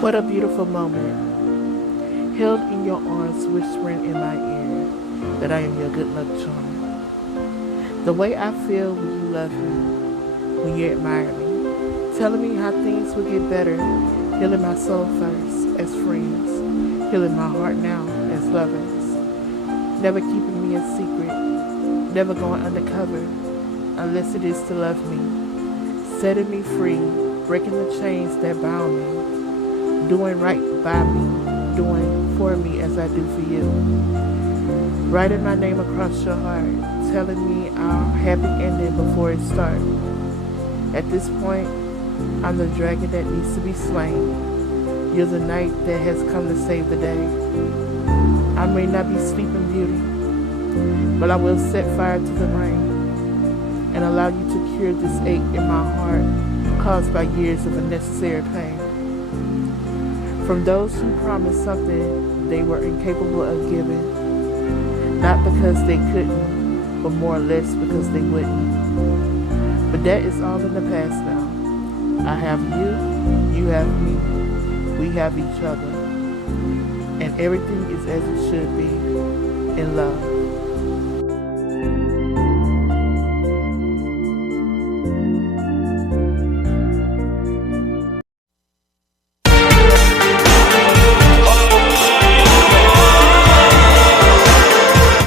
What a beautiful moment, held in your arms, whispering in my ear that I am your good luck charm. The way I feel when you love me, when you admire me, telling me how things will get better, healing my soul first as friends, healing my heart now as lovers, never keeping me a secret, never going undercover unless it is to love me, setting me free, breaking the chains that bound me, doing right by me, doing for me as I do for you, writing my name across your heart, telling me our happy ending before it starts. At this point, I'm the dragon that needs to be slain. You're the knight that has come to save the day. I may not be sleeping beauty, but I will set fire to the rain and allow you to cure this ache in my heart caused by years of unnecessary pain. From those who promised something they were incapable of giving, not because they couldn't, but more or less because they wouldn't. But that is all in the past now. I have you, you have me, we have each other, and everything is as it should be in love.